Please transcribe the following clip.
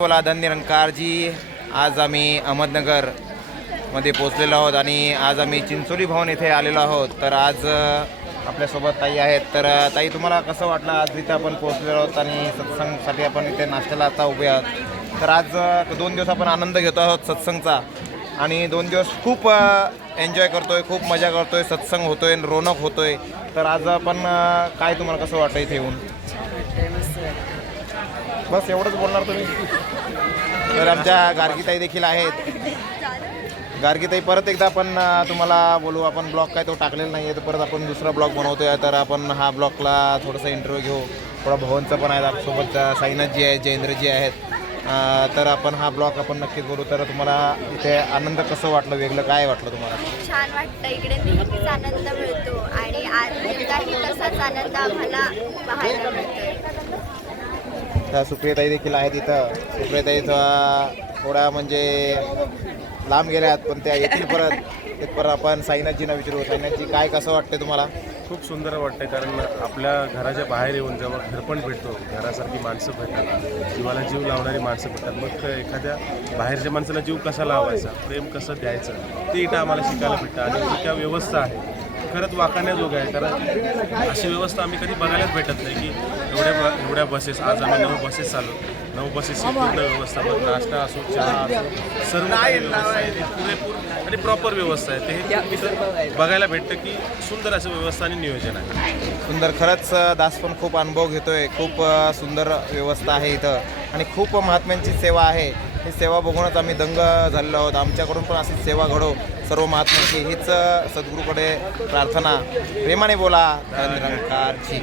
बोला धन निरंकारजी. आज आम्ही अहमदनगरमध्ये पोचलेलो आहोत आणि आज आम्ही चिंचोली भवन येथे आलेलो आहोत. तर आज आपल्यासोबत ताई आहेत. तर ताई, तुम्हाला कसं वाटलं आज इथे आपण पोचलेलो आहोत आणि सत्संगसाठी आपण इथे नाश्त्याला आता उभे आहोत. तर आज 2 दिवस आपण आनंद घेतो आहोत सत्संगचा आणि 2 दिवस खूप एन्जॉय करतोय, खूप मजा करतोय, सत्संग होतोय, रोनक होतोय. तर आज आपण काय तुम्हाला कसं वाटतं इथे येऊन? बस एवढंच बोलणार तुम्ही? तर आमच्या गार्गीताई देखील आहेत. गार्गीताई, परत एकदा आपण तुम्हाला बोलू. आपण ब्लॉग काय तो टाकलेला नाही आहे, तर परत आपण दुसरा ब्लॉग बनवतोय. तर आपण हा ब्लॉगला थोडंसं इंटरव्ह्यू घेऊ. थोडा भवनचं पण आहे सोबत, साईनाथजी आहेत, जयेंद्रजी आहेत. तर आपण हा ब्लॉग आपण नक्कीच बोलू. तर तुम्हाला इथे आनंद कसं वाटलं, वेगळं काय वाटलं तुम्हाला? छान वाटतं. इकडे नेहमीच आनंद मिळतो आणि आजही तसाच आनंद आम्हाला पाहायला मिळतो. त्या सुप्रियाताई देखील आहेत इथं. सुप्रियाताई थोड्या म्हणजे लांब गेल्या आहेत, पण त्या येतील परत आपण साईनाथजींना विचारू. साईनाथजी, काय कसं वाटतं तुम्हाला? खूप सुंदर वाटतं, कारण आपल्या घराच्या बाहेर येऊन जेव्हा घरपण भेटतो, घरासारखी माणसं भेटतात, जीवाला जीव लावणारी माणसं भेटतात, मग एखाद्या बाहेरच्या माणसाला जीव कसा लावायचा, प्रेम कसं द्यायचं, ते इथं आम्हाला शिकायला भेटतं. आणि जी काय व्यवस्था आहे खरंच वाखाण्याजोग आहे, कारण अशी व्यवस्था आम्ही कधी बघायलाच भेटत नाही की एवढ्या बसेस. आज आम्ही 9 बसेस चालू, 9 बसेसची पूर्ण व्यवस्था, मग नाश्ता असो, चहा असो, सर्व काही व्यवस्था आहे ती पुरेपूर आणि प्रॉपर व्यवस्था आहे. ते हे इथं बघायला भेटतं की सुंदर असं व्यवस्था आणि नियोजन आहे. सुंदर. खरंच दास पण खूप अनुभव घेतोय. खूप सुंदर व्यवस्था आहे इथं आणि खूप महात्म्यांची सेवा आहे. ही सेवा बघूनच आम्ही दंग झालेलो आहोत. आमच्याकडून पण अशीच सेवा घडो सर्व महात्म्यांची, हीच सद्गुरूकडे प्रार्थना. प्रेमाने बोला धन निरंकारजी.